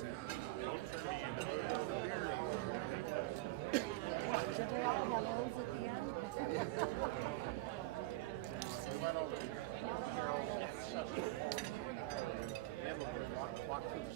Did they all have O's at the end? We went over to walk through the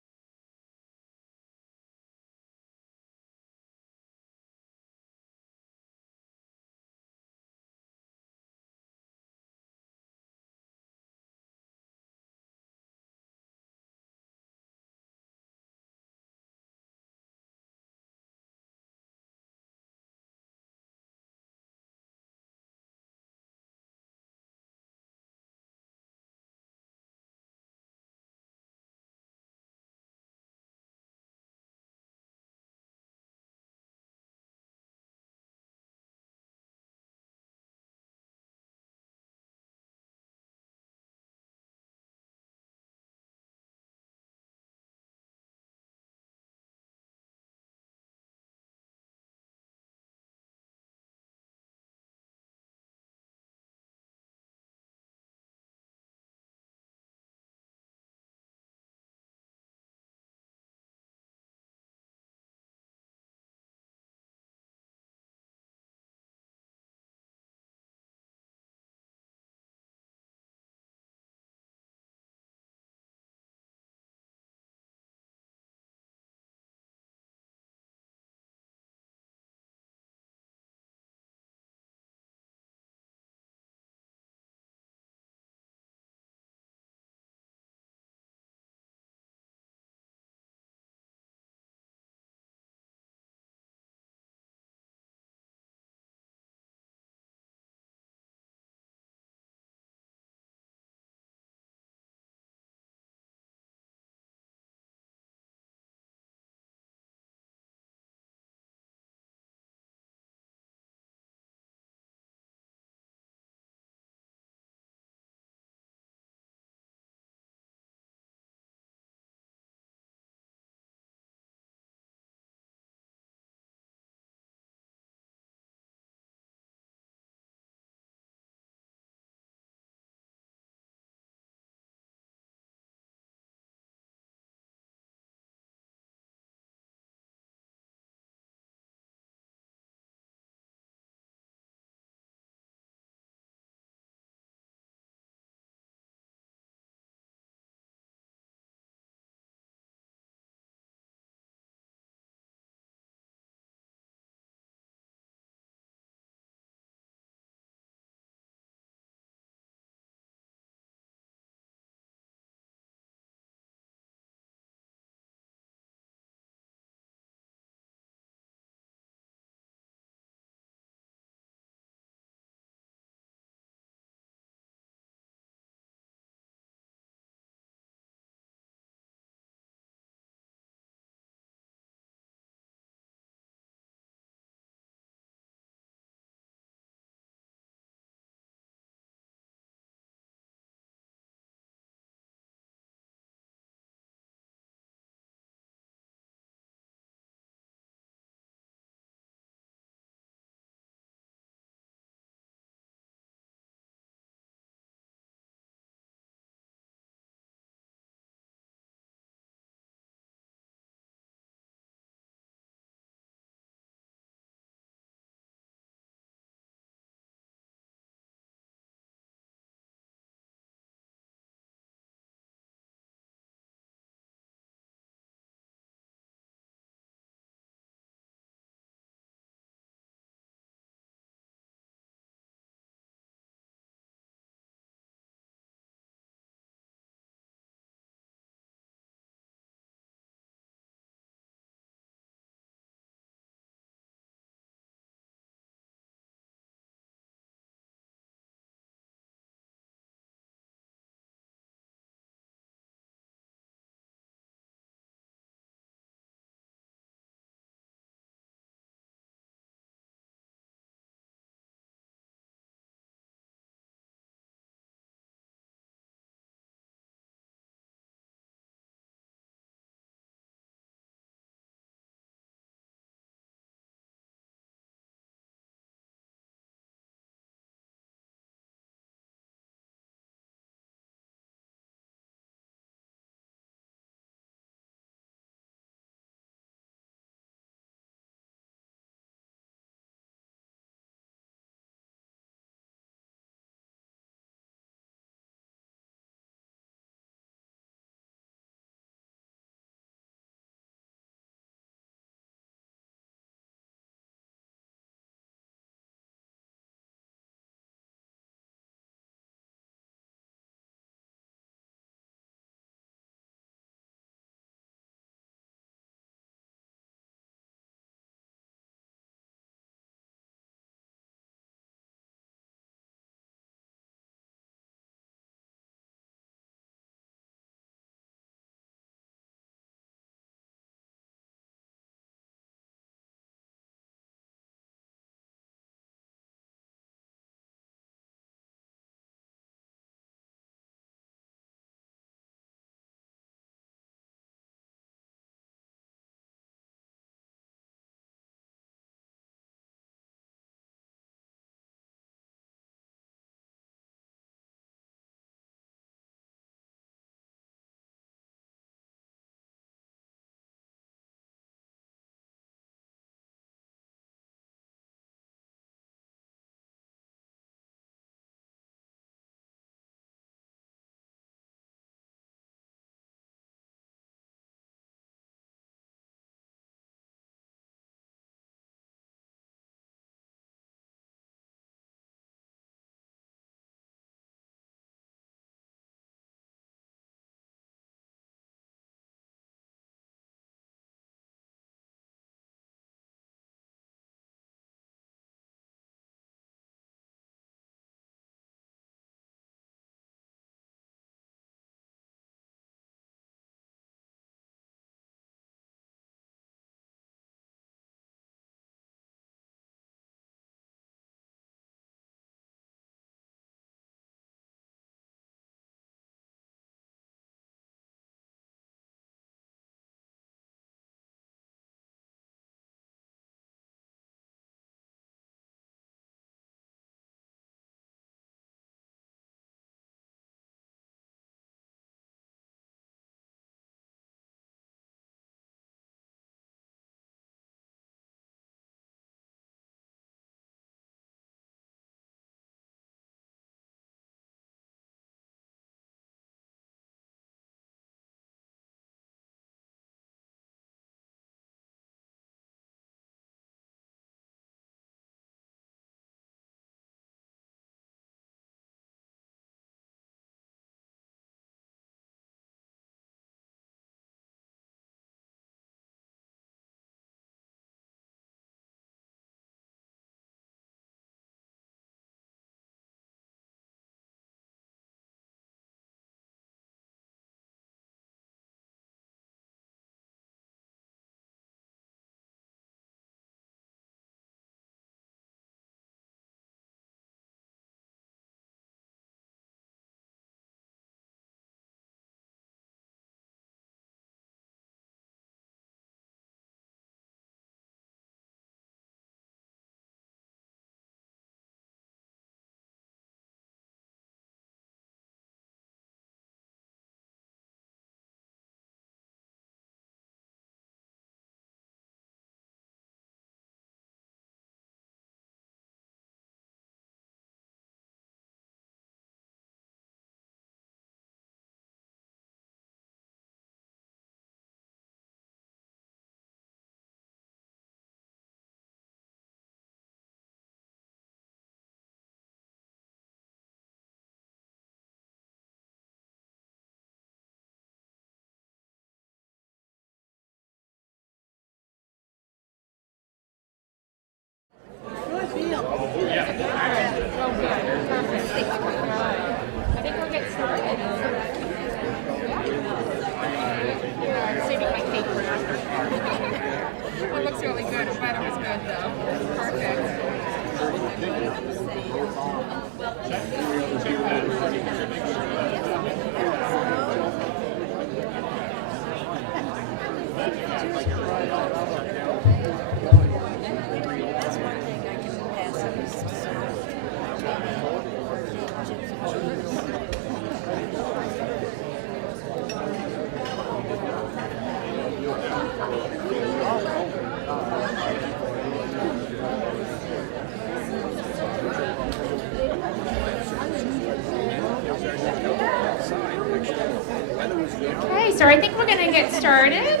Okay, so I think we're going to get started.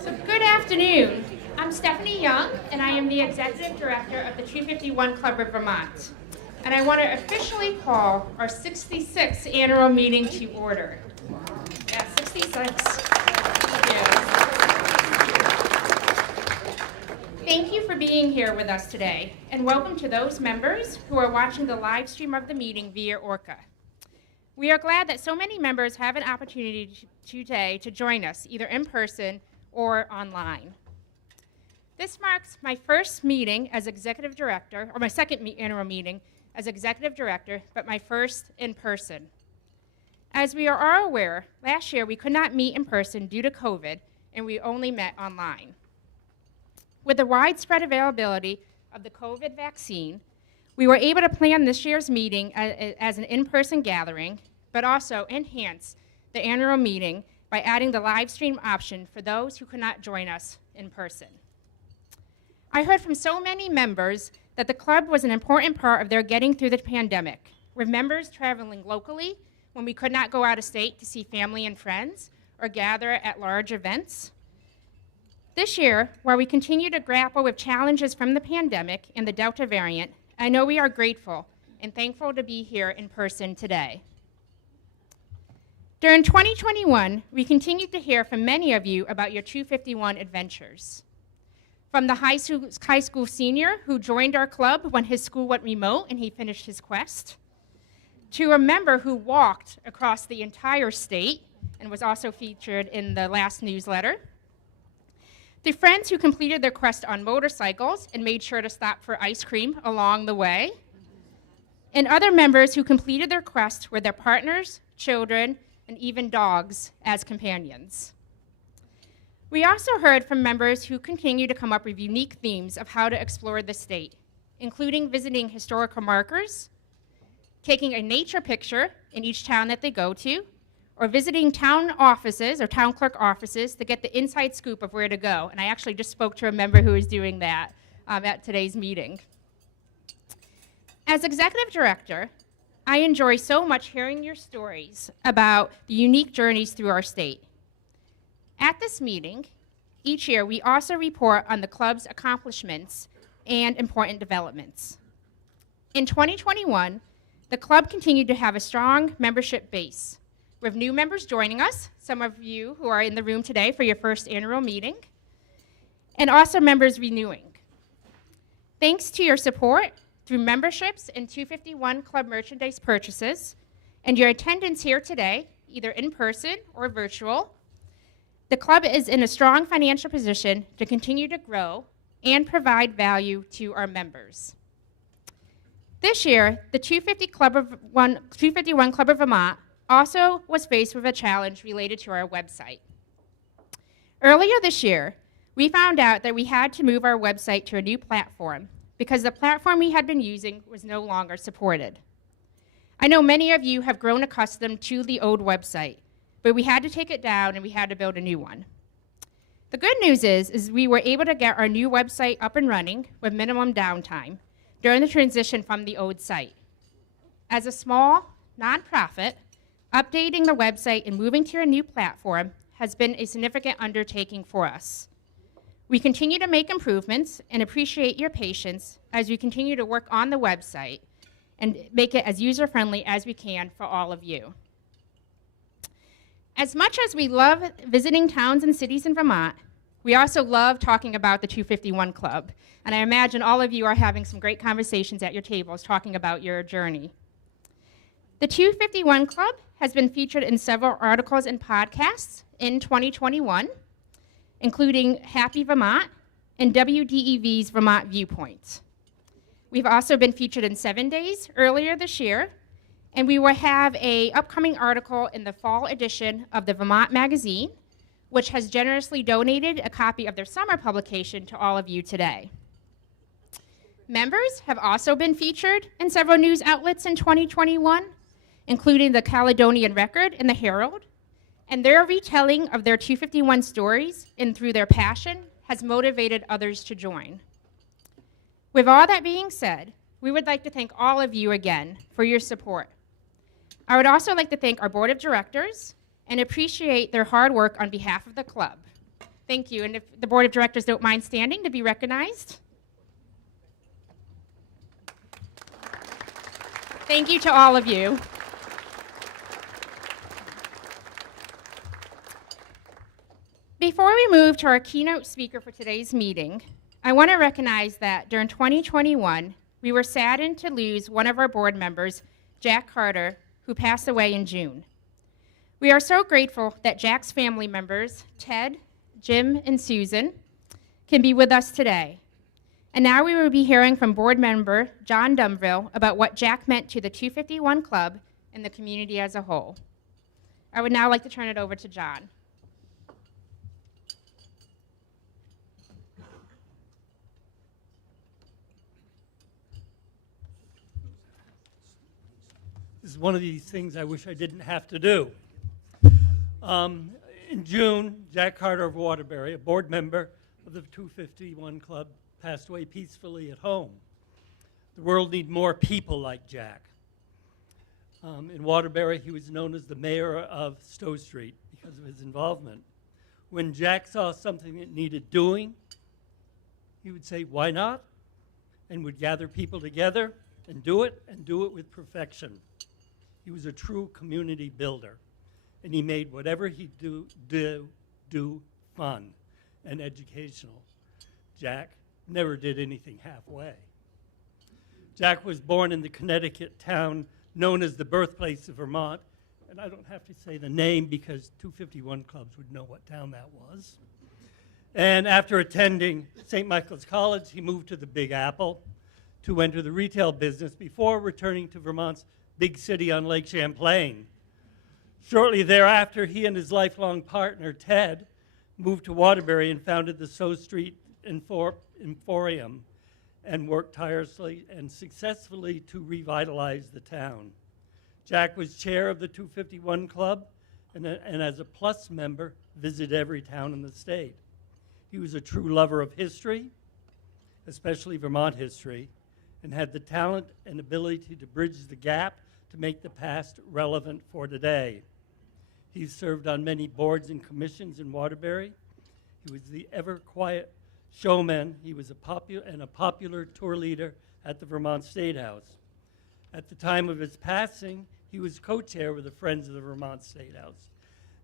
So good afternoon. I'm Stephanie Young, and I am the Executive Director of the 251 Club of Vermont. And I want to officially call our 66th annual meeting to order. Yeah, 66. Thank you for being here with us today, and welcome to those members who are watching the live stream of the meeting via Orca. We are glad that so many members have an opportunity today to join us, either in person or online. This marks my first meeting as Executive Director, or my second annual meeting as Executive Director, but my first in person. As we are all aware, last year we could not meet in person due to COVID, and we only met online. With the widespread availability of the COVID vaccine, we were able to plan this year's meeting as an in-person gathering, but also enhance the annual meeting by adding the live stream option for those who could not join us in person. I heard from so many members that the club was an important part of their getting through the pandemic, with members traveling locally when we could not go out of state to see family and friends or gather at large events. This year, while we continue to grapple with challenges from the pandemic and the Delta variant, I know we are grateful and thankful to be here in person today. During 2021, we continued to hear from many of you about your 251 adventures. From the high school senior who joined our club when his school went remote and he finished his quest, to a member who walked across the entire state and was also featured in the last newsletter, to friends who completed their quest on motorcycles and made sure to stop for ice cream along the way, and other members who completed their quest with their partners, children, and even dogs as companions. We also heard from members who continue to come up with unique themes of how to explore the state, including visiting historical markers, taking a nature picture in each town that they go to, or visiting town offices or town clerk offices to get the inside scoop of where to go. And I actually just spoke to a member who is doing that at today's meeting. As Executive Director, I enjoy so much hearing your stories about the unique journeys through our state. At this meeting, each year we also report on the club's accomplishments and important developments. In 2021, the club continued to have a strong membership base, with new members joining us, some of you who are in the room today for your first annual meeting, and also members renewing. Thanks to your support through memberships and 251 Club merchandise purchases, and your attendance here today, either in person or virtual, the club is in a strong financial position to continue to grow and provide value to our members. This year, the 251 Club of Vermont also was faced with a challenge related to our website. Earlier this year, we found out that we had to move our website to a new platform because the platform we had been using was no longer supported. I know many of you have grown accustomed to the old website, but we had to take it down and we had to build a new one. The good news is we were able to get our new website up and running with minimum downtime during the transition from the old site. As a small nonprofit, updating the website and moving to a new platform has been a significant undertaking for us. We continue to make improvements and appreciate your patience as we continue to work on the website and make it as user-friendly as we can for all of you. As much as we love visiting towns and cities in Vermont, we also love talking about the 251 Club. And I imagine all of you are having some great conversations at your tables talking about your journey. The 251 Club has been featured in several articles and podcasts in 2021, including Happy Vermont and WDEV's Vermont Viewpoint. We've also been featured in 7 Days earlier this year, and we will have an upcoming article in the fall edition of the Vermont magazine, which has generously donated a copy of their summer publication to all of you today. Members have also been featured in several news outlets in 2021, including the Caledonian Record and the Herald, and their retelling of their 251 stories and through their passion has motivated others to join. With all that being said, we would like to thank all of you again for your support. I would also like to thank our board of directors and appreciate their hard work on behalf of the club. Thank you, and if the board of directors don't mind standing to be recognized. Thank you to all of you. Before we move to our keynote speaker for today's meeting, I want to recognize that during 2021, we were saddened to lose one of our board members, Jack Carter, who passed away in June. We are so grateful that Jack's family members, Ted, Jim, and Susan, can be with us today. And now we will be hearing from board member John Dumville about what Jack meant to the 251 Club and the community as a whole. I would now like to turn it over to John. This is one of these things I wish I didn't have to do. In June, Jack Carter of Waterbury, a board member of the 251 Club, passed away peacefully at home. The world needs more people like Jack. In Waterbury, he was known as the mayor of Stowe Street because of his involvement. When Jack saw something that needed doing, he would say, "Why not?" and would gather people together and do it with perfection. He was a true community builder, and he made whatever he do fun and educational. Jack never did anything halfway. Jack was born in the Connecticut town known as the birthplace of Vermont, and I don't have to say the name because 251 Clubs would know what town that was. And after attending St. Michael's College, he moved to the Big Apple to enter the retail business before returning to Vermont's big city on Lake Champlain. Shortly thereafter, he and his lifelong partner, Ted, moved to Waterbury and founded the Stowe Street Emporium and worked tirelessly and successfully to revitalize the town. Jack was chair of the 251 Club and as a plus member, visited every town in the state. He was a true lover of history, especially Vermont history, and had the talent and ability to bridge the gap to make the past relevant for today. He served on many boards and commissions in Waterbury. He was the ever-quiet showman. He was a popular tour leader at the Vermont State House. At the time of his passing, he was co-chair with the Friends of the Vermont State House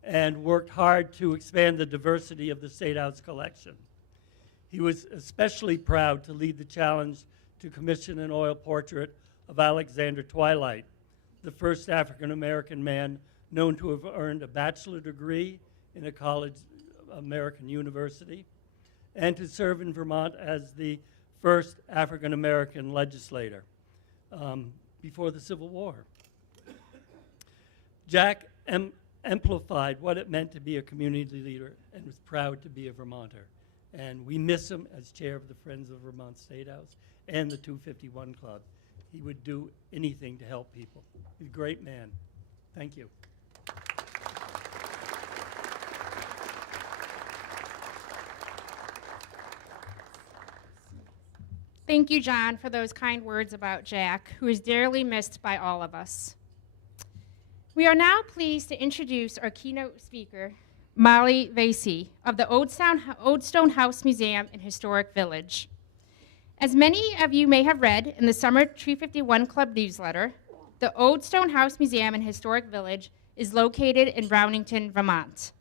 and worked hard to expand the diversity of the State House collection. He was especially proud to lead the challenge to commission an oil portrait of Alexander Twilight, the first African-American man known to have earned a bachelor's degree in a college American university, and to serve in Vermont as the first African-American legislator before the Civil War. Jack amplified what it meant to be a community leader and was proud to be a Vermonter. And we miss him as chair of the Friends of Vermont State House and the 251 Club. He would do anything to help people. He's a great man. Thank you. Thank you, John, for those kind words about Jack, who is dearly missed by all of us. We are now pleased to introduce our keynote speaker, Molly Vasey of the Old Stone House Museum and Historic Village. As many of you may have read in the Summer 251 Club newsletter, the Old Stone House Museum and Historic Village is located in Brownington, Vermont,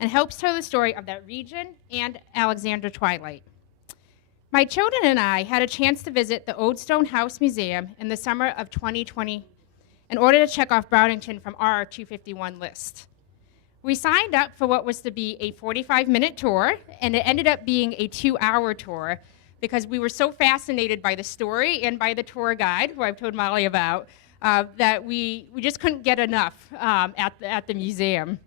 and helps tell the story of that region and Alexander Twilight. My children and I had a chance to visit the Old Stone House Museum in the summer of 2020 in order to check off Brownington from our 251 list. We signed up for what was to be a 45-minute tour, and it ended up being a 2-hour tour because we were so fascinated by the story and by the tour guide, who I've told Molly about, that we just couldn't get enough at the museum.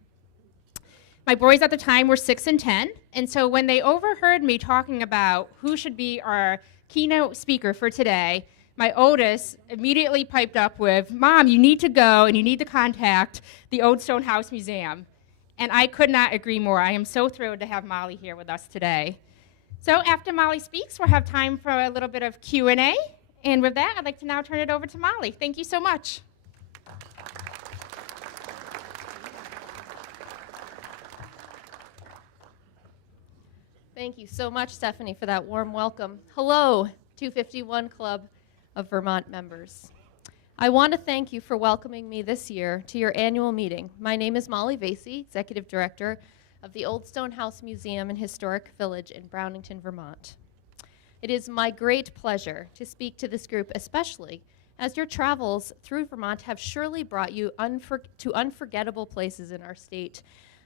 My boys at the time were 6 and 10, and so when they overheard me talking about who should be our keynote speaker for today, my oldest immediately piped up with, "Mom, you need to go and you need to contact the Old Stone House Museum." And I could not agree more. I am so thrilled to have Molly here with us today. So after Molly speaks, we'll have time for a little bit of Q&A. And with that, I'd like to now turn it over to Molly. Thank you so much. Thank you so much, Stephanie, for that warm welcome. Hello, 251 Club of Vermont members. I want to thank you for welcoming me this year to your annual meeting. My name is Molly Vasey, Executive Director of the Old Stone House Museum and Historic Village in Brownington, Vermont. It is my great pleasure to speak to this group, especially as your travels through Vermont have surely brought you to unforgettable places in our state.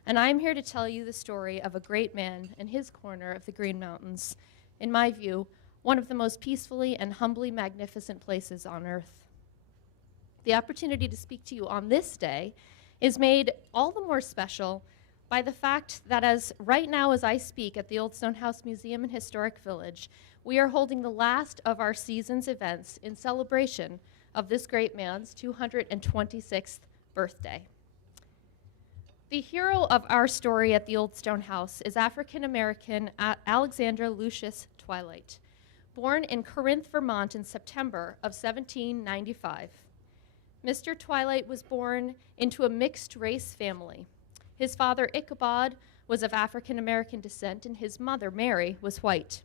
And I'm here to tell you the story of a great man in his corner of the Green Mountains, in my view, one of the most peacefully and humbly magnificent places on earth. The opportunity to speak to you on this day is made all the more special by the fact that right now as I speak at the Old Stone House Museum and Historic Village, we are holding the last of our season's events in celebration of this great man's 226th birthday. The hero of our story at the Old Stone House is African-American Alexander Lucius Twilight, born in Corinth, Vermont in September of 1795. Mr. Twilight was born into a mixed-race family. His father, Ichabod, was of African-American descent, and his mother, Mary, was white.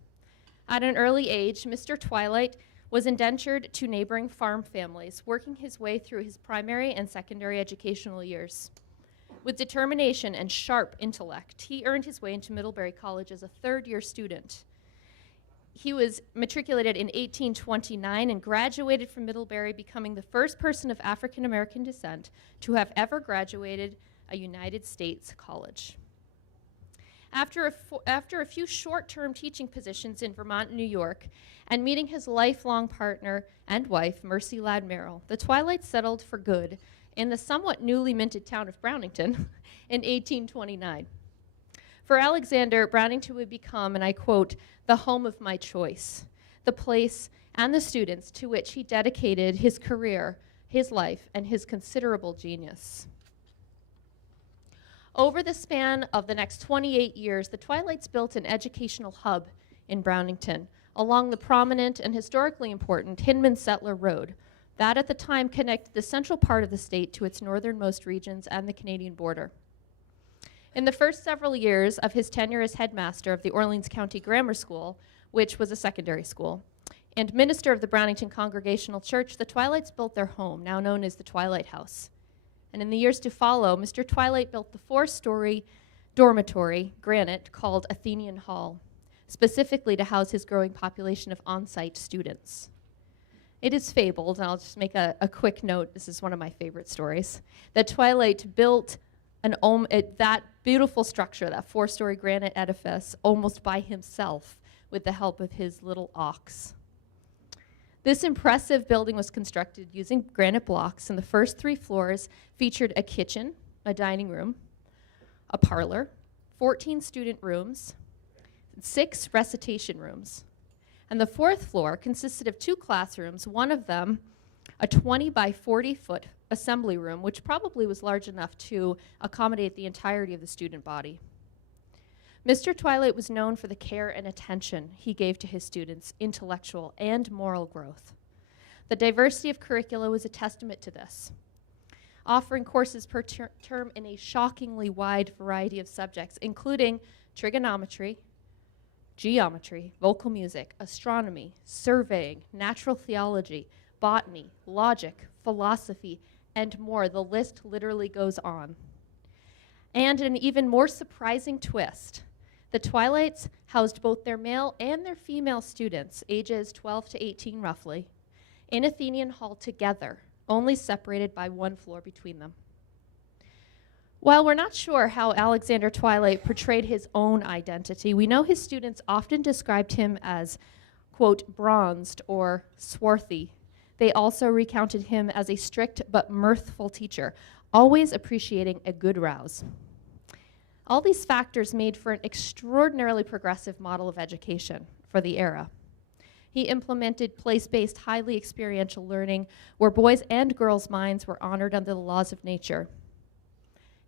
At an early age, Mr. Twilight was indentured to neighboring farm families, working his way through his primary and secondary educational years. With determination and sharp intellect, he earned his way into Middlebury College as a third-year student. He was matriculated in 1829 and graduated from Middlebury, becoming the first person of African-American descent to have ever graduated a United States college. After a few short-term teaching positions in Vermont and New York, and meeting his lifelong partner and wife, Mercy Ladd Merrill, the Twilights settled for good in the somewhat newly minted town of Brownington in 1829. For Alexander, Brownington would become, and I quote, "the home of my choice," the place and the students to which he dedicated his career, his life, and his considerable genius. Over the span of the next 28 years, the Twilights built an educational hub in Brownington along the prominent and historically important Hinman Settler Road, that at the time connected the central part of the state to its northernmost regions and the Canadian border. In the first several years of his tenure as headmaster of the Orleans County Grammar School, which was a secondary school, and minister of the Brownington Congregational Church, the Twilights built their home, now known as the Twilight House. And in the years to follow, Mr. Twilight built the 4-story dormitory, granite, called Athenian Hall, specifically to house his growing population of on-site students. It is fabled, and I'll just make a quick note, this is one of my favorite stories, that Twilight built that beautiful structure, that 4-story granite edifice, almost by himself with the help of his little ox. This impressive building was constructed using granite blocks, and the first 3 floors featured a kitchen, a dining room, a parlor, 14 student rooms, 6 recitation rooms. And the 4th floor consisted of 2 classrooms, one of them a 20 by 40 foot assembly room, which probably was large enough to accommodate the entirety of the student body. Mr. Twilight was known for the care and attention he gave to his students' intellectual and moral growth. The diversity of curricula was a testament to this, offering courses per term in a shockingly wide variety of subjects, including trigonometry, geometry, vocal music, astronomy, surveying, natural theology, botany, logic, philosophy, and more. The list literally goes on. And an even more surprising twist, the Twilights housed both their male and their female students, ages 12 to 18 roughly, in Athenian Hall together, only separated by 1 floor between them. While we're not sure how Alexander Twilight portrayed his own identity, we know his students often described him as, quote, bronzed or swarthy. They also recounted him as a strict but mirthful teacher, always appreciating a good rouse. All these factors made for an extraordinarily progressive model of education for the era. He implemented place-based, highly experiential learning where boys' and girls' minds were honored under the laws of nature.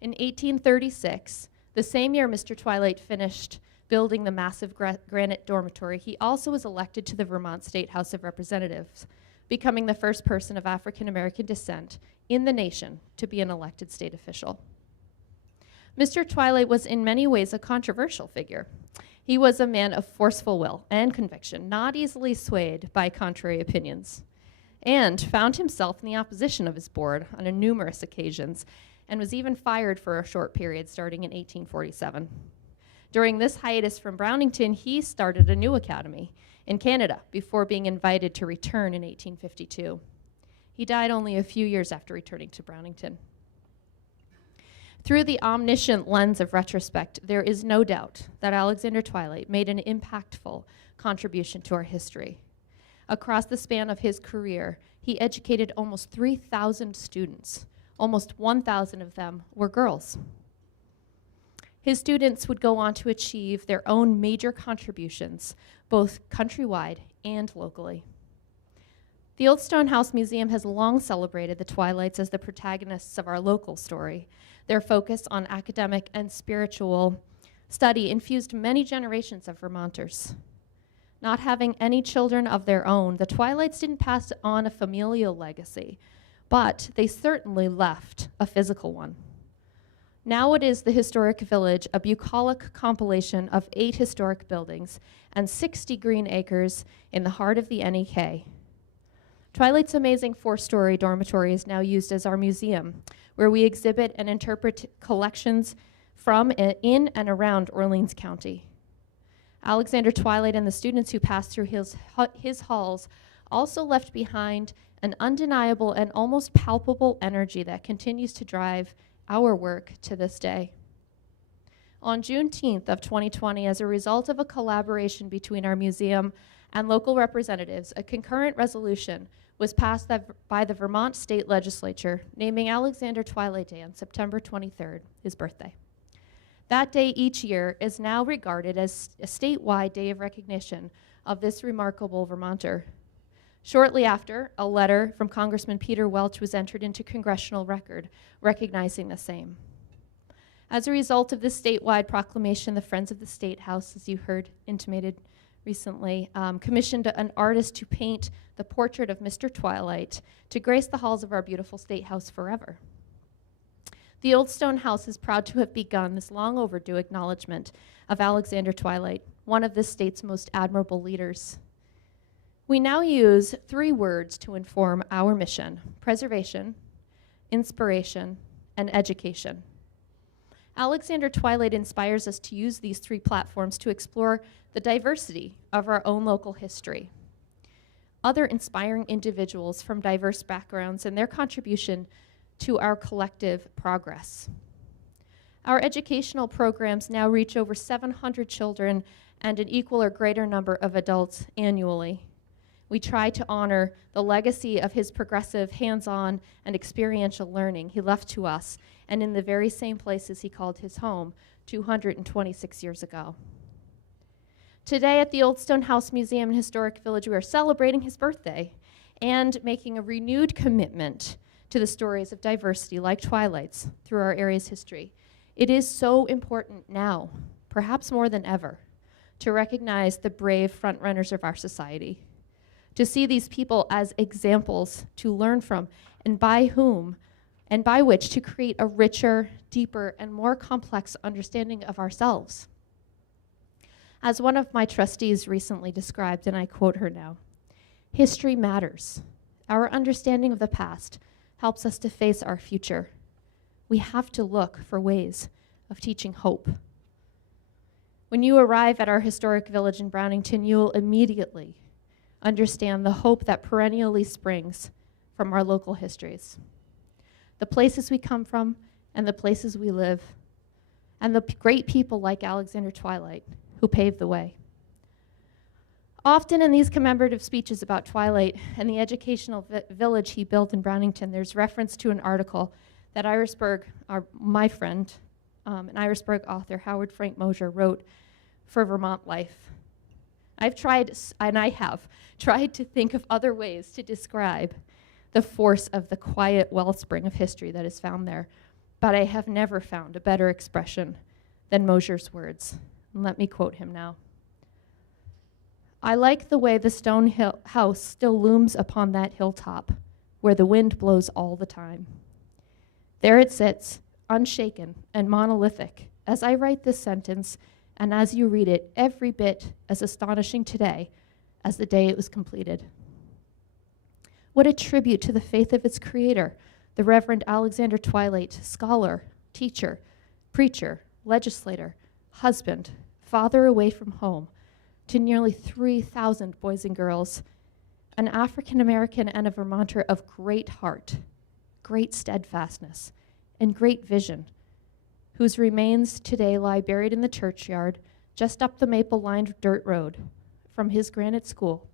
In 1836, the same year Mr. Twilight finished building the massive granite dormitory, he also was elected to the Vermont State House of Representatives, becoming the first person of African American descent in the nation to be an elected state official. Mr. Twilight was in many ways a controversial figure. He was a man of forceful will and conviction, not easily swayed by contrary opinions, and found himself in the opposition of his board on numerous occasions, and was even fired for a short period starting in 1847. During this hiatus from Brownington, he started a new academy in Canada before being invited to return in 1852. He died only a few years after returning to Brownington. Through the omniscient lens of retrospect, there is no doubt that Alexander Twilight made an impactful contribution to our history. Across the span of his career, he educated almost 3,000 students. Almost 1,000 of them were girls. His students would go on to achieve their own major contributions, both countrywide and locally. The Old Stone House Museum has long celebrated the Twilights as the protagonists of our local story. Their focus on academic and spiritual study infused many generations of Vermonters. Not having any children of their own, the Twilights didn't pass on a familial legacy, but they certainly left a physical one. Now it is the historic village, a bucolic compilation of 8 historic buildings and 60 green acres in the heart of the NEK. Twilight's amazing 4-story dormitory is now used as our museum, where we exhibit and interpret collections from in and around Orleans County. Alexander Twilight and the students who passed through his halls also left behind an undeniable and almost palpable energy that continues to drive our work to this day. On Juneteenth of 2020, as a result of a collaboration between our museum and local representatives, a concurrent resolution was passed by the Vermont State Legislature, naming Alexander Twilight Day on September 23rd, his birthday. That day each year is now regarded as a statewide day of recognition of this remarkable Vermonter. Shortly after, a letter from Congressman Peter Welch was entered into congressional record, recognizing the same. As a result of this statewide proclamation, the Friends of the State House, as you heard intimated recently, commissioned an artist to paint the portrait of Mr. Twilight to grace the halls of our beautiful State House forever. The Old Stone House is proud to have begun this long overdue acknowledgement of Alexander Twilight, one of this state's most admirable leaders. We now use 3 words to inform our mission: preservation, inspiration, and education. Alexander Twilight inspires us to use these 3 platforms to explore the diversity of our own local history, other inspiring individuals from diverse backgrounds, and their contribution to our collective progress. Our educational programs now reach over 700 children and an equal or greater number of adults annually. We try to honor the legacy of his progressive, hands-on, and experiential learning he left to us, and in the very same places he called his home 226 years ago. Today at the Old Stone House Museum and Historic Village, we are celebrating his birthday and making a renewed commitment to the stories of diversity like Twilight's through our area's history. It is so important now, perhaps more than ever, to recognize the brave frontrunners of our society, to see these people as examples to learn from, and by whom and by which to create a richer, deeper, and more complex understanding of ourselves. As one of my trustees recently described, and I quote her now, "History matters. Our understanding of the past helps us to face our future. We have to look for ways of teaching hope." When you arrive at our historic village in Brownington, you will immediately understand the hope that perennially springs from our local histories. The places we come from and the places we live, and the great people like Alexander Twilight who paved the way. Often in these commemorative speeches about Twilight and the educational village he built in Brownington, there's reference to an article that Iris Berg, my friend, an Irisburg author, Howard Frank Mosher, wrote for Vermont Life. I have tried to think of other ways to describe the force of the quiet wellspring of history that is found there, but I have never found a better expression than Mosher's words. And let me quote him now. "I like the way the stone house still looms upon that hilltop, where the wind blows all the time. There it sits, unshaken and monolithic, as I write this sentence, and as you read it, every bit as astonishing today as the day it was completed. What a tribute to the faith of its creator, the Reverend Alexander Twilight, scholar, teacher, preacher, legislator, husband, father away from home, to nearly 3,000 boys and girls, an African-American and a Vermonter of great heart, great steadfastness, and great vision, whose remains today lie buried in the churchyard just up the maple-lined dirt road from his granite school.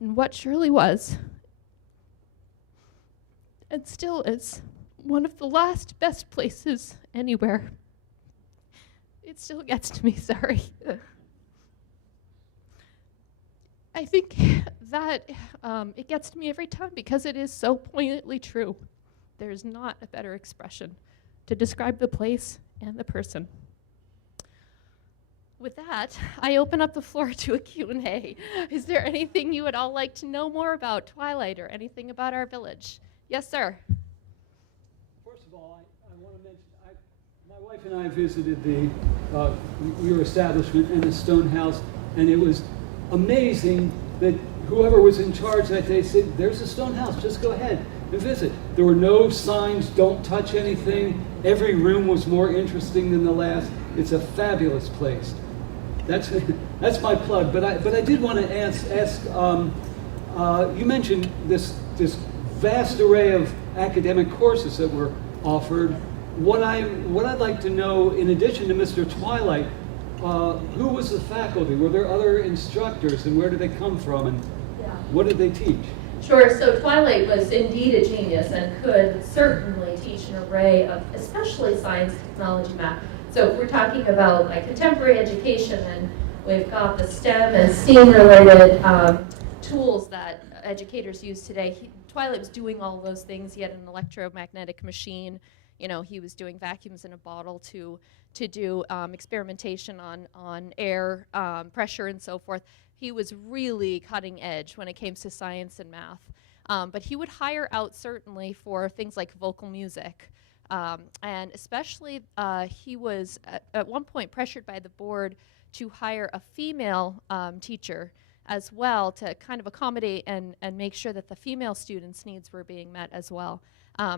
In what surely was, and still is, one of the last best places anywhere." It still gets to me, sorry. I think that it gets to me every time because it is so poignantly true. There's not a better expression to describe the place and the person. With that, I open up the floor to a Q&A. Is there anything you would all like to know more about Twilight or anything about our village? Yes, sir. First of all, I want to mention, my wife and I visited your establishment and the stone house, and it was amazing that whoever was in charge that day said, "There's a stone house, just go ahead and visit." There were no signs, "Don't touch anything." Every room was more interesting than the last. It's a fabulous place. That's my plug. But I did want to ask you mentioned this vast array of academic courses that were offered. What I'd like to know, in addition to Mr. Twilight, who was the faculty? Were there other instructors, and where did they come from, and what did they teach? Sure, so Twilight was indeed a genius and could certainly teach an array of, especially science, technology, math. So if we're talking about like contemporary education, then we've got the STEM and STEAM-related tools that educators use today. Twilight was doing all those things. He had an electromagnetic machine. He was doing vacuums in a bottle to do experimentation on air pressure and so forth. He was really cutting edge when it came to science and math. But he would hire out certainly for things like vocal music. And especially he was at one point pressured by the board to hire a female teacher as well to kind of accommodate and make sure that the female students' needs were being met as well.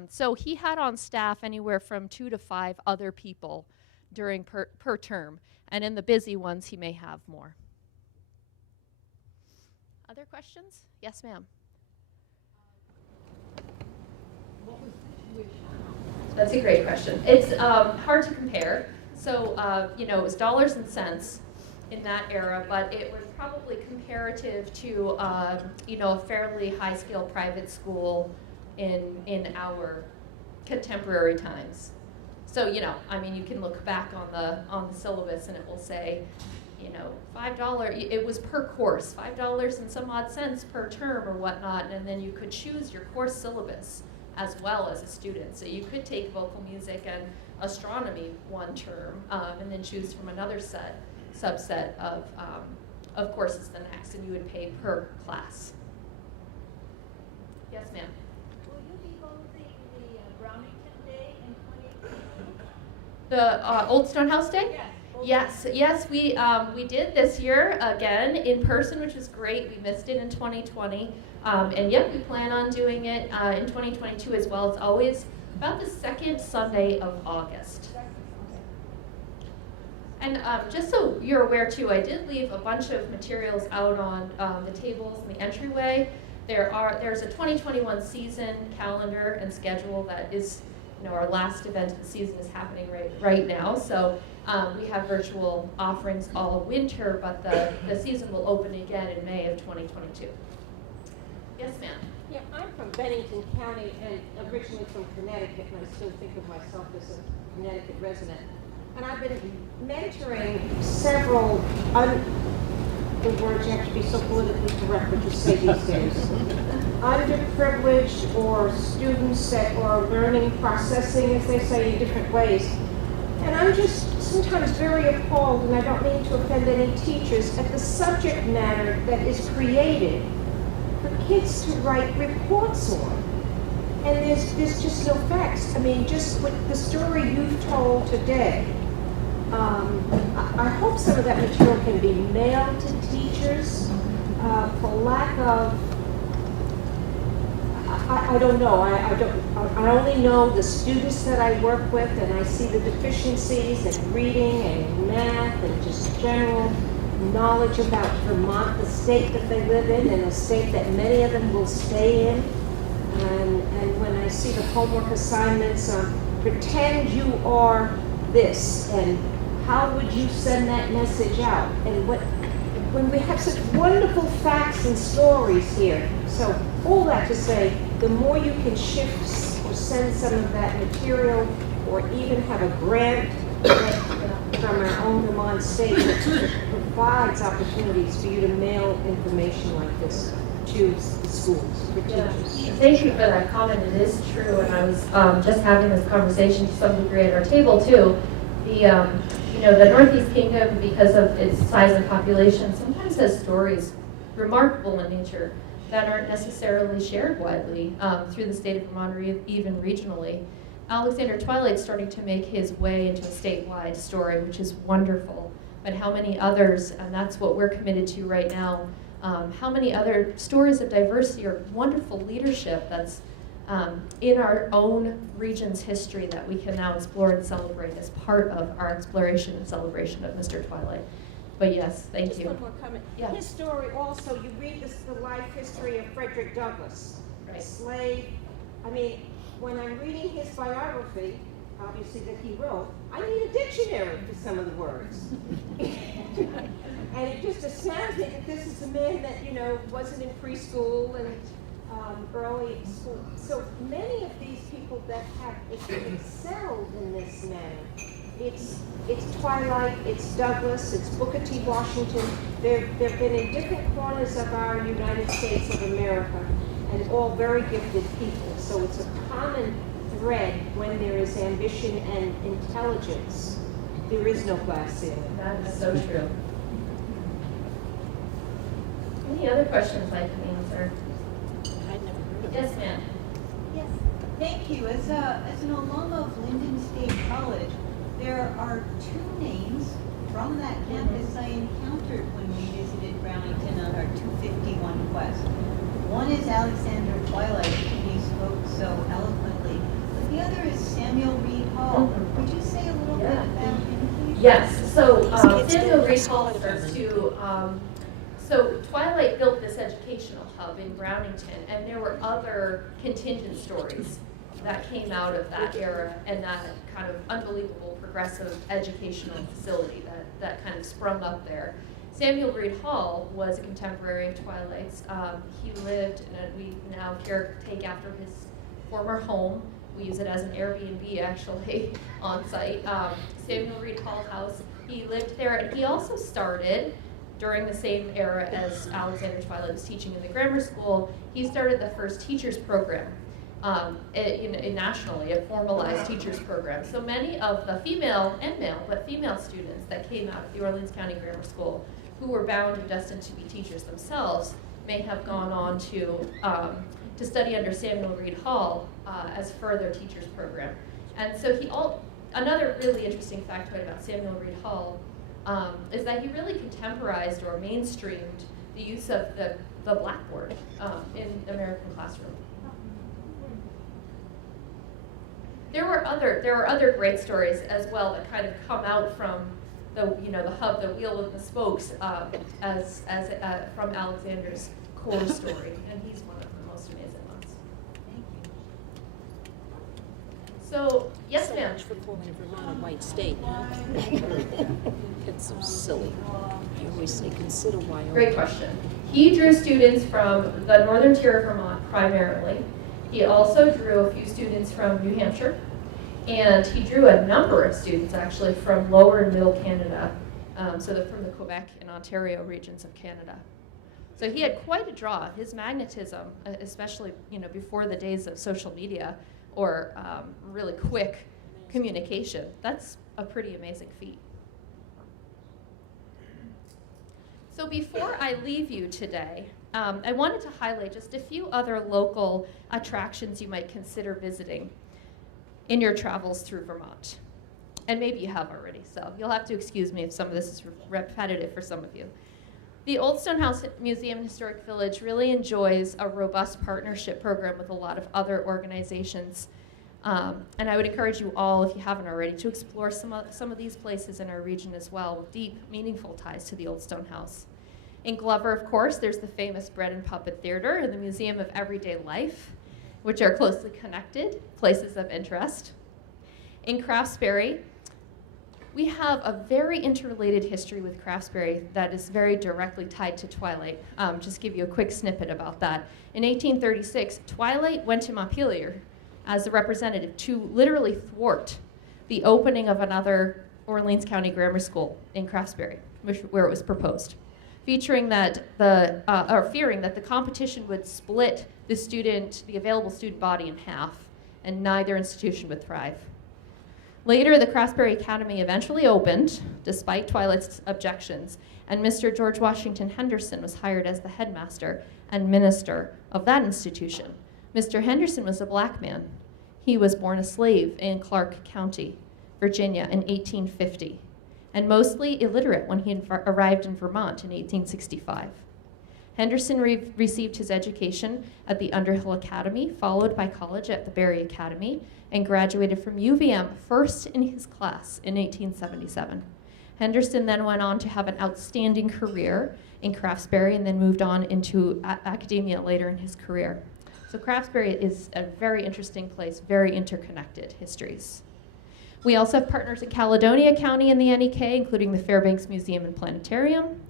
So he had on staff anywhere from 2 to 5 other people during per term. And in the busy ones, he may have more. Other questions? Yes, ma'am. What was the tuition? That's a great question. It's hard to compare. So, it was dollars and cents in that era, but it was probably comparative to, a fairly high-scale private school in our contemporary times. So, you can look back on the syllabus and it will say, $5, it was per course, $5 and some odd cents per term or whatnot, and then you could choose your course syllabus as well as a student. So you could take vocal music and astronomy one term, and then choose from another subset of courses the next, and you would pay per class. Yes, ma'am. Will you be holding the Brownington Day in 2022? The Old Stone House Day? Yes. Yes, we did this year again in person, which was great. We missed it in 2020, and yep, we plan on doing it in 2022 as well. It's always about the second Sunday of August. And just so you're aware too, I did leave a bunch of materials out on the tables in the entryway. There's a 2021 season calendar and schedule that is, our last event of the season is happening right now. So we have virtual offerings all winter, but the season will open again in May of 2022. Yes, ma'am. Yeah, I'm from Bennington County and originally from Connecticut, and I still think of myself as a Connecticut resident. And I've been mentoring several, the words you have to be so politically correct what you say these days, underprivileged or students that are learning, processing, as they say, in different ways. And I'm just sometimes very appalled, and I don't mean to offend any teachers, at the subject matter that is created for kids to write reports on. And there's just no facts. I mean, just with the story you've told today, I hope some of that material can be mailed to teachers for lack of, I don't know. I only know the students that I work with, and I see the deficiencies in reading and math and just general knowledge about Vermont, the state that they live in, and a state that many of them will stay in. And when I see the homework assignments, pretend you are this, and how would you send that message out? And when we have such wonderful facts and stories here. So all that to say, the more you can shift or send some of that material, or even have a grant from our own Vermont state that provides opportunities for you to mail information like this to the schools for teachers. Thank you for that comment. It is true, and I was just having this conversation to some degree at our table too. The Northeast Kingdom, because of its size and population, sometimes has stories remarkable in nature that aren't necessarily shared widely through the state of Vermont or even regionally. Alexander Twilight's starting to make his way into a statewide story, which is wonderful. But how many others, and that's what we're committed to right now, how many other stories of diversity or wonderful leadership that's in our own region's history that we can now explore and celebrate as part of our exploration and celebration of Mr. Twilight. But yes, thank you. Just one more comment. Yeah. His story also, you read the life history of Frederick Douglass, Right. slave. I mean, when I'm reading his biography, obviously that he wrote, I need a dictionary for some of the words. And it just astounds me that this is a man that, wasn't in preschool and early school. So many of these people that have excelled in this manner, it's Twilight, it's Douglass, it's Booker T. Washington. They've been in different corners of our United States of America, and all very gifted people. So it's a common thread when there is ambition and intelligence. There is no glass ceiling. That is so true. Any other questions I can answer? I'd never heard of Yes, ma'am. Yes, thank you. As an alum of Linden State College, there are two names from that campus I encountered when we visited Brownington on our 251 quest. One is Alexander Twilight, whom he spoke so eloquently, but the other is Samuel Reed Hall. Would you say a little bit about him, please? Yes, so Samuel Reed Hall refers to, so Twilight built this educational hub in Brownington, and there were other contingent stories that came out of that era and that kind of unbelievable progressive educational facility that kind of sprung up there. Samuel Reed Hall was a contemporary of Twilight's. He lived, and we now take after his former home. We use it as an Airbnb actually on site. Samuel Reed Hall House. He lived there, and he also started during the same era as Alexander Twilight was teaching in the grammar school. He started the first teachers program nationally, a formalized teachers program. So many of the female and male, but female students that came out of the Orleans County Grammar School who were bound and destined to be teachers themselves may have gone on to study under Samuel Reed Hall as further teachers program. And so another really interesting factoid about Samuel Reed Hall is that he really contemporized or mainstreamed the use of the blackboard in the American classroom. There are other great stories as well that kind of come out from the hub, the wheel and the spokes from Alexander's core story, and he's one of the most amazing ones. Thank you. So yes, So ma'am. much for calling Vermont a white state. It's so silly. I always say, consider Wyoming. Great question. He drew students from the northern tier of Vermont, primarily. He also drew a few students from New Hampshire, and he drew a number of students actually from lower and middle Canada, so they're from the Quebec and Ontario regions of Canada. So he had quite a draw. His magnetism, especially before the days of social media or really quick communication, that's a pretty amazing feat. So before I leave you today, I wanted to highlight just a few other local attractions you might consider visiting in your travels through Vermont. And maybe you have already, so you'll have to excuse me if some of this is repetitive for some of you. The Old Stone House Museum and Historic Village really enjoys a robust partnership program with a lot of other organizations. And I would encourage you all, if you haven't already, to explore some of these places in our region as well, with deep, meaningful ties to the Old Stone House. In Glover, of course, there's the famous Bread and Puppet Theater and the Museum of Everyday Life, which are closely connected, places of interest. In Craftsbury, we have a very interrelated history with Craftsbury that is very directly tied to Twilight. Just give you a quick snippet about that. In 1836, Twilight went to Montpelier as a representative to literally thwart the opening of another Orleans County grammar school in Craftsbury, where it was proposed, fearing that the competition would split the available student body in half, and neither institution would thrive. Later, the Craftsbury Academy eventually opened, despite Twilight's objections, and Mr. George Washington Henderson was hired as the headmaster and minister of that institution. Mr. Henderson was a black man. He was born a slave in Clark County, Virginia, in 1850, and mostly illiterate when he arrived in Vermont in 1865. Henderson received his education at the Underhill Academy, followed by college at the Barry Academy, and graduated from UVM first in his class in 1877. Henderson then went on to have an outstanding career in Craftsbury and then moved on into academia later in his career. So Craftsbury is a very interesting place, very interconnected histories. We also have partners in Caledonia County and the NEK, including the Fairbanks Museum and Planetarium,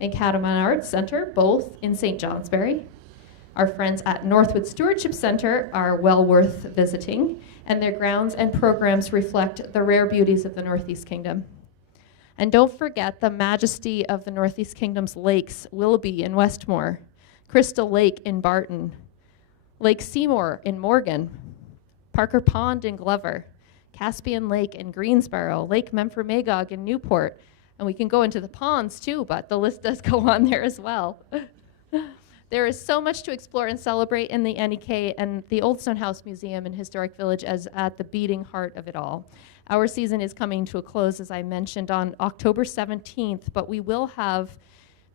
and Catamount Arts Center, both in St. Johnsbury. Our friends at Northwood Stewardship Center are well worth visiting, and their grounds and programs reflect the rare beauties of the Northeast Kingdom. And don't forget the majesty of the Northeast Kingdom's lakes, Willoughby in Westmore, Crystal Lake in Barton, Lake Seymour in Morgan, Parker Pond in Glover, Caspian Lake in Greensboro, Lake Memphremagog in Newport, and we can go into the ponds too, but the list does go on there as well. There is so much to explore and celebrate in the NEK, and the Old Stone House Museum and Historic Village as at the beating heart of it all. Our season is coming to a close, as I mentioned, on October 17th, but we will have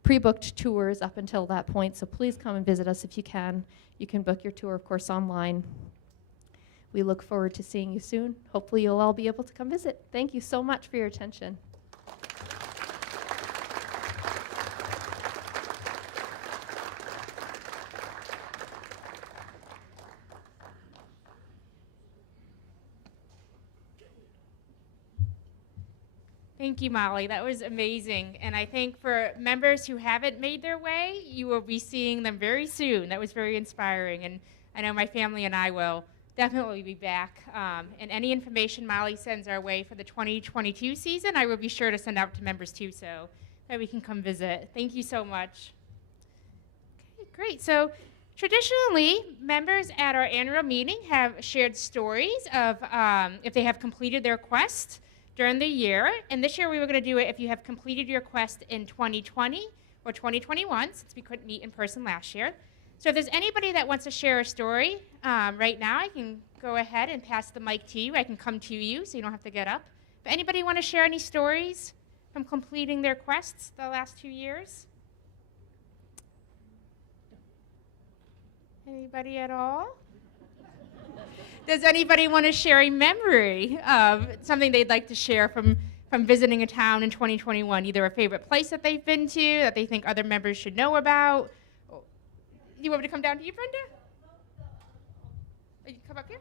pre-booked tours up until that point, so please come and visit us if you can. You can book your tour, of course, online. We look forward to seeing you soon. Hopefully you'll all be able to come visit. Thank you so much for your attention. Thank you, Molly. That was amazing. And I think for members who haven't made their way, you will be seeing them very soon. That was very inspiring. And I know my family and I will definitely be back. And any information Molly sends our way for the 2022 season, I will be sure to send out to members too, so that we can come visit. Thank you so much. Okay, great. So traditionally, members at our annual meeting have shared stories of if they have completed their quest during the year. And this year we were going to do it if you have completed your quest in 2020 or 2021, since we couldn't meet in person last year. So if there's anybody that wants to share a story right now, I can go ahead and pass the mic to you. I can come to you so you don't have to get up. If anybody want to share any stories from completing their quests the last 2 years? Anybody at all? Does anybody want to share a memory of something they'd like to share from visiting a town in 2021, either a favorite place that they've been to, that they think other members should know about? You want me to come down to you, Brenda? You come up here?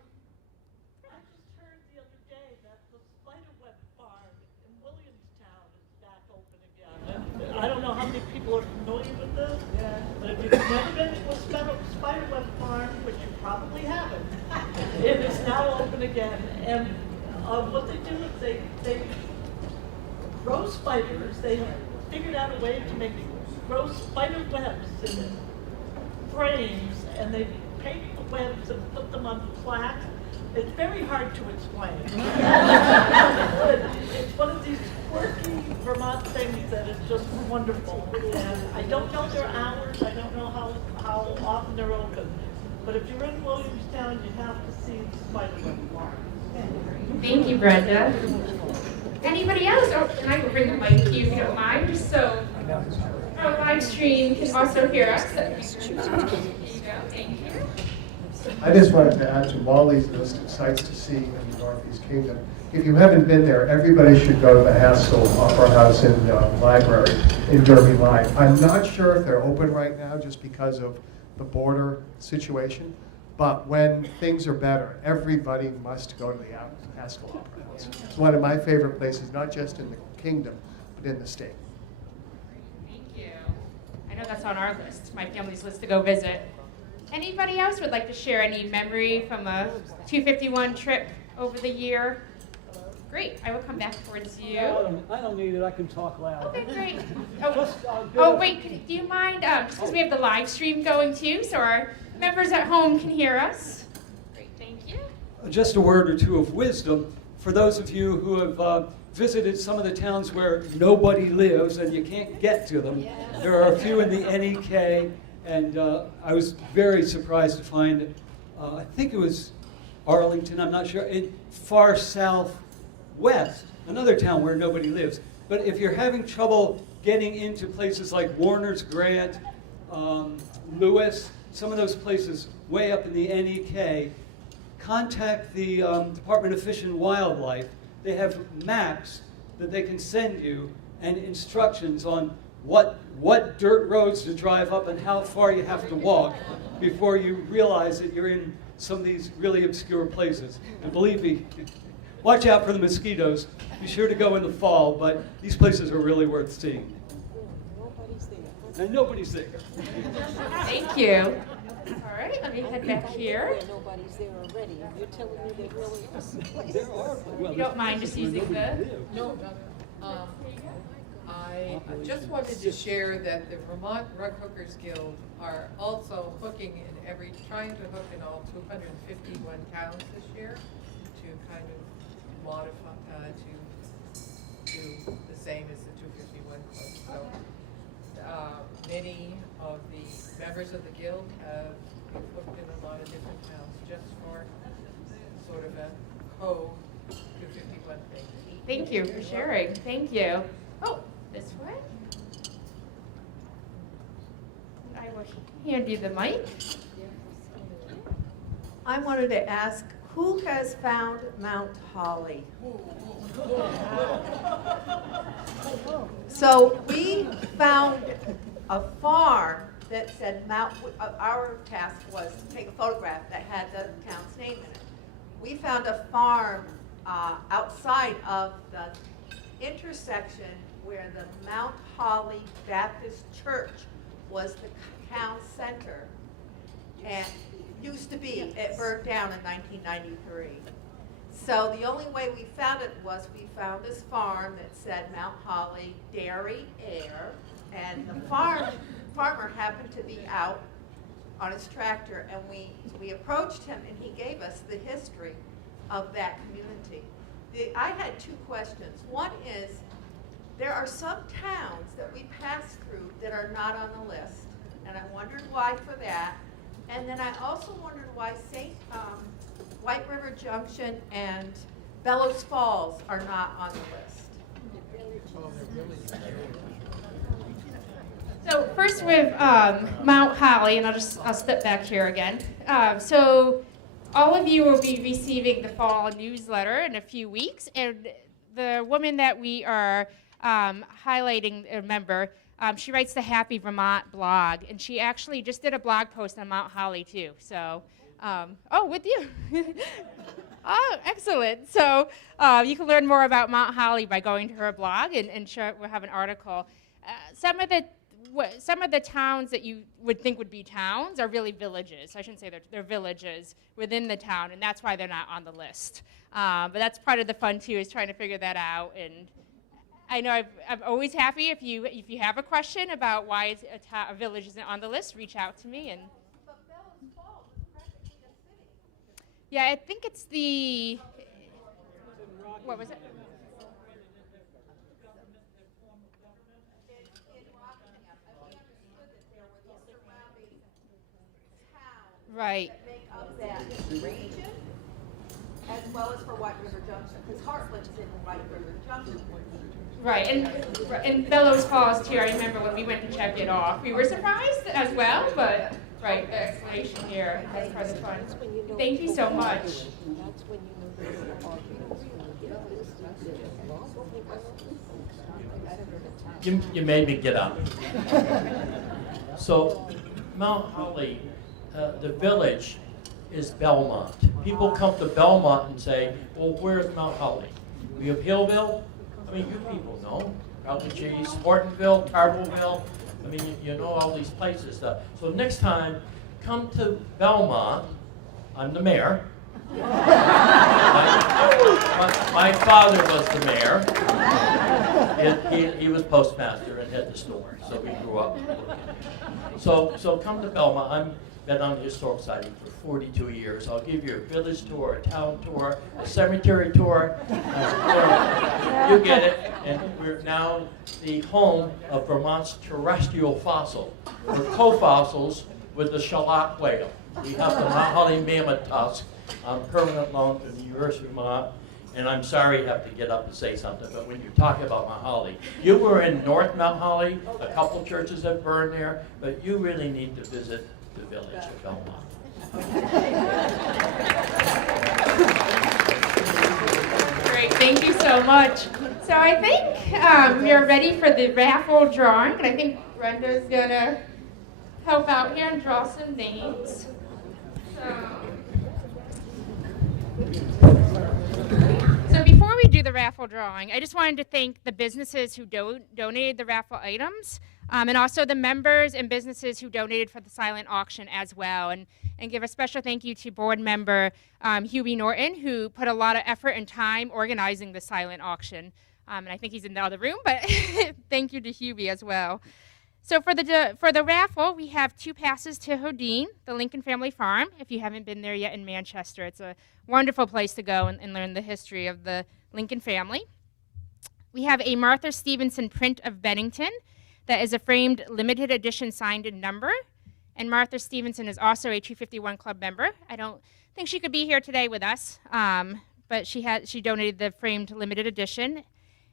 I just heard the other day that the spiderweb farm in Williamstown is back open again. I don't know how many people are familiar with this, but if you've never been to a spiderweb farm, again, and what they do is they grow spiders. They figured out a way to make grow spider webs in frames, and they paint the webs and put them on plaque. It's very hard to explain. It's one of these quirky Vermont things that is just wonderful. And I don't know their hours. I don't know how often they're open. But if you're in Williamstown, you have to see the spiderweb farm. Thank you, Brenda. Anybody else? Oh, and I will bring the mic to you if you don't mind, just so our live stream can also hear us. There you go. Thank you. I just wanted to add to Wally's list of sites to see in the Northeast Kingdom. If you haven't been there, everybody should go to the Haskell Opera House in the library in Derby Line. I'm not sure if they're open right now just because of the border situation, but when things are better, everybody must go to the Haskell Opera House. It's one of my favorite places, not just in the kingdom, but in the state. Thank you. I know that's on our list, my family's list to go visit. Anybody else would like to share any memory from a 251 trip over the year? Great, I will come back towards you. I don't need it, I can talk loud. Okay, great. Just, Wait, do you mind, just because we have the live stream going too, so our members at home can hear us. Great, thank you. Just a word or two of wisdom for those of you who have visited some of the towns where nobody lives and you can't get to them. There are a few in the NEK, and I was very surprised to find, I think it was Arlington, I'm not sure, in far southwest, another town where nobody lives. But if you're having trouble getting into places like Warner's Grant, Lewis, some of those places way up in the NEK, contact the Department of Fish and Wildlife. They have maps that they can send you and instructions on what dirt roads to drive up and how far you have to walk before you realize that you're in some of these really obscure places. And believe me, watch out for the mosquitoes. Be sure to go in the fall, but these places are really worth seeing. And nobody's there. Thank you. All right, let me head back here. Nobody's there already. You're telling me there really is a place. There are. You don't mind just using the... No, I just wanted to share that the Vermont Rug Hookers Guild are also trying to hook in all 251 towns this year to kind of modify, to do the same as the 251 club. So many of the members of the guild have been hooked in a lot of different towns just for sort of a co-251 thing. Thank you for sharing. Thank you. Oh, this way. I will hand you the mic. I wanted to ask, who has found Mount Holly? So we found a farm that said our task was to take a photograph that had the town's name in it. We found a farm outside of the intersection where the Mount Holly Baptist Church was the town center, and used to be. It burned down in 1993. So the only way we found it was we found this farm that said Mount Holly Dairy Air, and the farmer happened to be out on his tractor, and we approached him, and he gave us the history of that community. I had two questions. One is, there are some towns that we pass through that are not on the list, and I wondered why for that. And then I also wondered why White River Junction and Bellows Falls are not on the list. So first with Mount Holly, and I'll step back here again. So all of you will be receiving the fall newsletter in a few weeks, and the woman that we are highlighting, remember, she writes the Happy Vermont blog, and she actually just did a blog post on Mount Holly too. So, with you. Oh, excellent. So you can learn more about Mount Holly by going to her blog, and we'll have an article. some of the towns that you would think would be towns are really villages. I shouldn't say they're villages within the town, and that's why they're not on the list. But that's part of the fun too, is trying to figure that out. And I know I'm always happy if you have a question about why it's a village isn't on the list, reach out to me. And But Bellows Falls is practically a city. yeah, I think it's the, what was it? In Rockingham, and we understood that there were these surrounding towns Right. that make up that region, as well as for White River Junction, because Heartland's in White River Junction. Right, and Bellows Falls too, I remember when we went to check it off. We were surprised as well, but, right, the explanation here, that's part of the fun. Thank you so much. That's when you know there were arguments. You made me get up. So, Mount Holly, the village is Belmont. People come to Belmont and say, well, where's Mount Holly? We have Hillville? I mean, you people know. Rutledge, Hortonville, Tarbleville. I mean, you know all these places. So next time, come to Belmont. I'm the mayor. My father was the mayor. He was postmaster and had the store, so we grew up looking. So come to Belmont. I've been on the historic society for 42 years. I'll give you a village tour, a town tour, a cemetery tour. You get it. And we're now the home of Vermont's terrestrial fossil. We're co-fossils with the shallot whale. We have the Mount Holly mammoth tusk on permanent loan from the University of Vermont. And I'm sorry I have to get up and say something, but when you're talking about Mount Holly, you were in North Mount Holly, a couple churches have burned there, but you really need to visit the village of Belmont. Great, thank you so much. So I think we're ready for the raffle drawing, and I think Brenda's gonna help out here and draw some names. So before we do the raffle drawing, I just wanted to thank the businesses who donated the raffle items, and also the members and businesses who donated for the silent auction as well. And give a special thank you to board member Huey Norton, who put a lot of effort and time organizing the silent auction. And I think he's in the other room, but thank you to Huey as well. So for the raffle, we have 2 passes to Hodine, the Lincoln Family Farm. If you haven't been there yet in Manchester, it's a wonderful place to go and learn the history of the Lincoln family. We have a Martha Stevenson print of Bennington that is a framed limited edition signed and numbered. And Martha Stevenson is also a 251 Club member. I don't think she could be here today with us, but she donated the framed limited edition.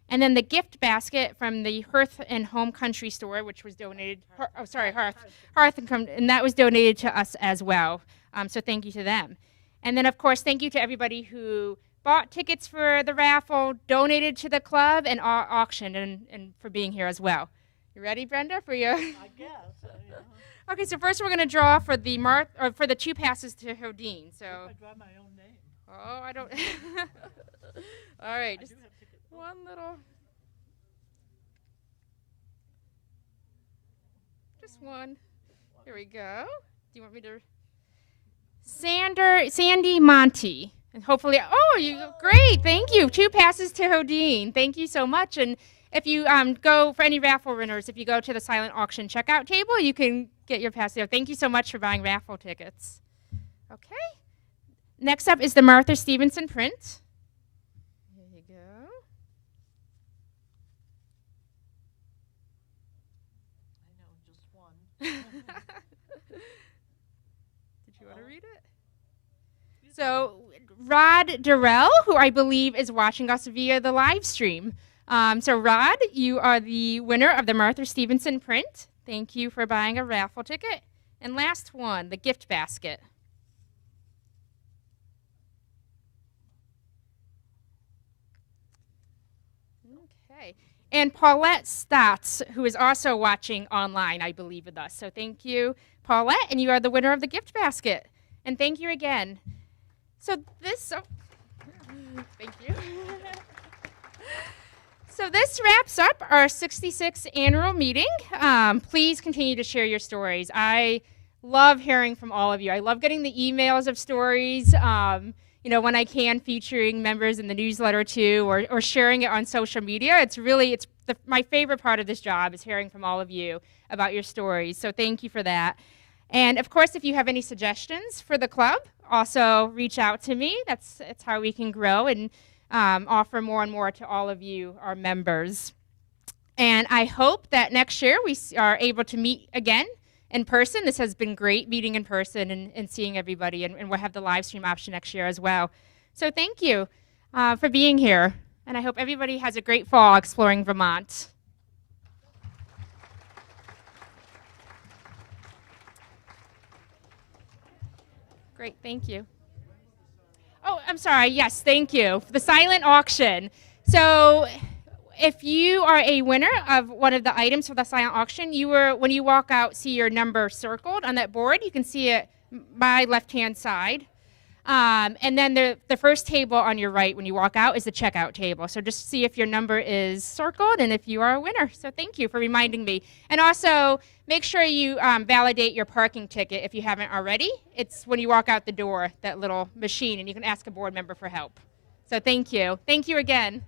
And then the gift basket from the Hearth and Home Country store, which was donated, Hearth and that was donated to us as well. So thank you to them. And then, of course, thank you to everybody who bought tickets for the raffle, donated to the club, and auctioned, and for being here as well. You ready, Brenda, for your? I guess. Okay, so first we're going to draw for the for the 2 passes to Hodine. So. I draw my own name. Oh, I don't. All right, just one little. Just one. Here we go. Do you want me to? Sandy Monty. And hopefully, great, thank you. 2 passes to Hodine. Thank you so much. And if you go for any raffle winners, if you go to the silent auction checkout table, you can get your pass there. Thank you so much for buying raffle tickets. Okay. Next up is the Martha Stevenson print. Here you go. I know, just one. Did you want to read it? So, Rod Durrell, who I believe is watching us via the live stream. So, Rod, you are the winner of the Martha Stevenson print. Thank you for buying a raffle ticket. And last one, the gift basket. Okay. And Paulette Stotts, who is also watching online, I believe, with us. So thank you, Paulette, and you are the winner of the gift basket. And thank you again. So thank you. So this wraps up our 66th annual meeting. Please continue to share your stories. I love hearing from all of you. I love getting the emails of stories, when I can, featuring members in the newsletter too, or sharing it on social media. My favorite part of this job is hearing from all of you about your stories. So thank you for that. And of course, if you have any suggestions for the club, also reach out to me. That's how we can grow and offer more and more to all of you, our members. And I hope that next year we are able to meet again in person. This has been great, meeting in person and seeing everybody, and we'll have the live stream option next year as well. So thank you for being here, and I hope everybody has a great fall exploring Vermont. Great, thank you. Oh, I'm sorry, yes, thank you. The silent auction. So if you are a winner of one of the items for the silent auction, when you walk out, see your number circled on that board. You can see it my left-hand side. And then the first table on your right when you walk out is the checkout table. So just see if your number is circled and if you are a winner. So thank you for reminding me. And also, make sure you validate your parking ticket if you haven't already. It's when you walk out the door, that little machine, and you can ask a board member for help. So thank you. Thank you again.